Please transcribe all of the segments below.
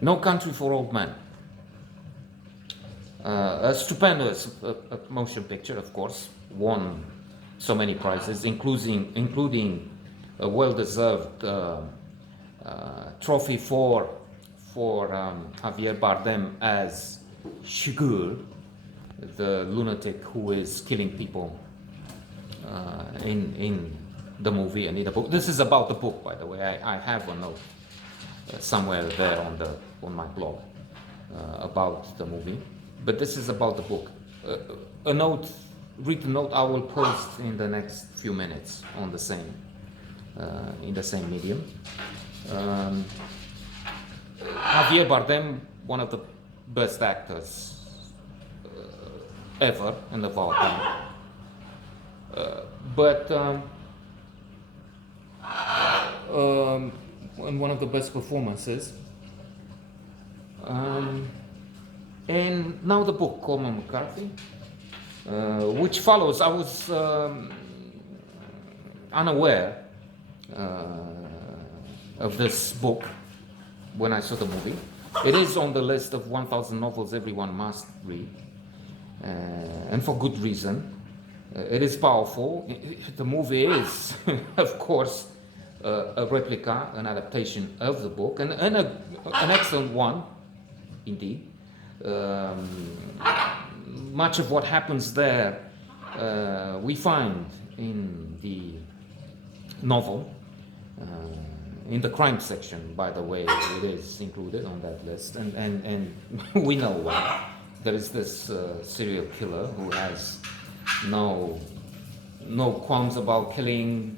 No Country for Old Men. A stupendous motion picture, of course, won so many prizes, including a well-deserved trophy for Javier Bardem as Shigur, the lunatic who is killing people in the movie and in the book. This is about the book, by the way. I have a note somewhere there on my blog about the movie, but this is about the book. A written note I will post in the next few minutes on the same in the same medium. Javier Bardem, one of the best actors ever and of all time. And one of the best performances. And now the book, Cormac McCarthy, which follows. I was unaware of this book when I saw the movie. It is on the list of 1,000 novels everyone must read, and for good reason. It is powerful. The movie is, of course, a replica, an adaptation of the book, and an excellent one, indeed. Much of what happens there we find in the novel. In the crime section, by the way, it is included on that list, and we know why. There is this serial killer who has no qualms about killing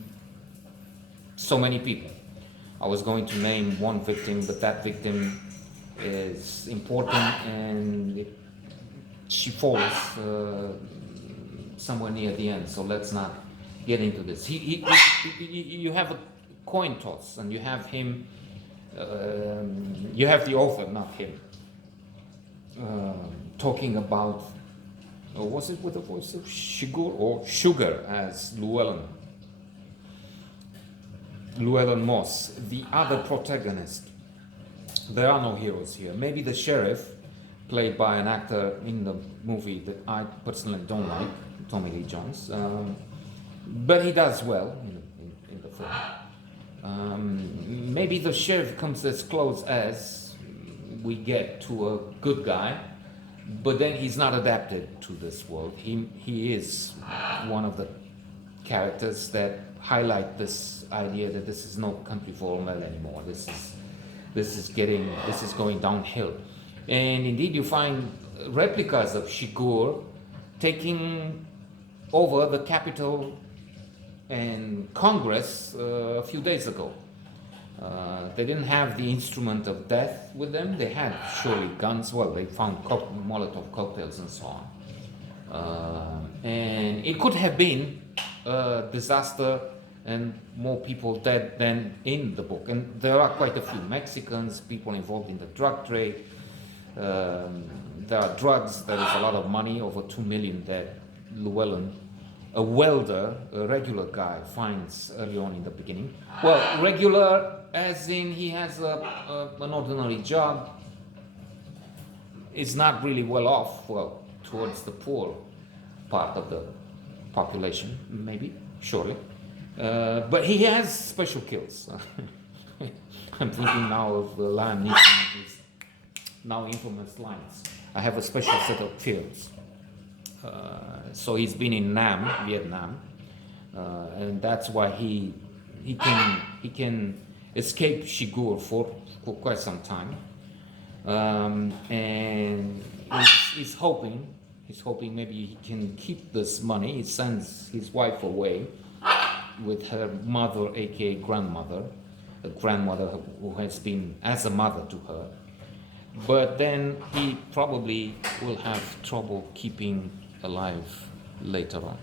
so many people. I was going to name one victim, but that victim is important, and she falls somewhere near the end. So let's not get into this. You have a coin toss, and you have him. You have the author, not him, talking about. Or was it with the voice of Shigur or Sugar as Llewellyn Moss, the other protagonist? There are no heroes here. Maybe the sheriff, played by an actor in the movie that I personally don't like, Tommy Lee Jones, but he does well in the film. Maybe the sheriff comes as close as we get to a good guy, but then he's not adapted to this world. He is one of the characters that highlight this idea that this is no country for old men anymore. This is going downhill. And indeed you find replicas of Shigur taking over the Capitol and Congress a few days ago. They didn't have the instrument of death with them. They had surely guns. Well, they found Molotov cocktails and so on. And it could have been a disaster and more people dead than in the book. And there are quite a few Mexicans, people involved in the drug trade. There are drugs. There is a lot of money, over 2 million that Llewellyn, a welder, a regular guy, finds early on in the beginning. Well, regular as in he has an ordinary job, is not really well off, well, towards the poor part of the population, maybe, surely. But he has special skills. I'm thinking now of Liam Neeson and his now infamous lines. I have a special set of skills. So he's been in Nam, Vietnam, and that's why he can escape Shigur for quite some time, and he's hoping maybe he can keep this money. He sends his wife away with her mother, aka grandmother, a grandmother who has been as a mother to her, but then he probably will have trouble keeping alive later on.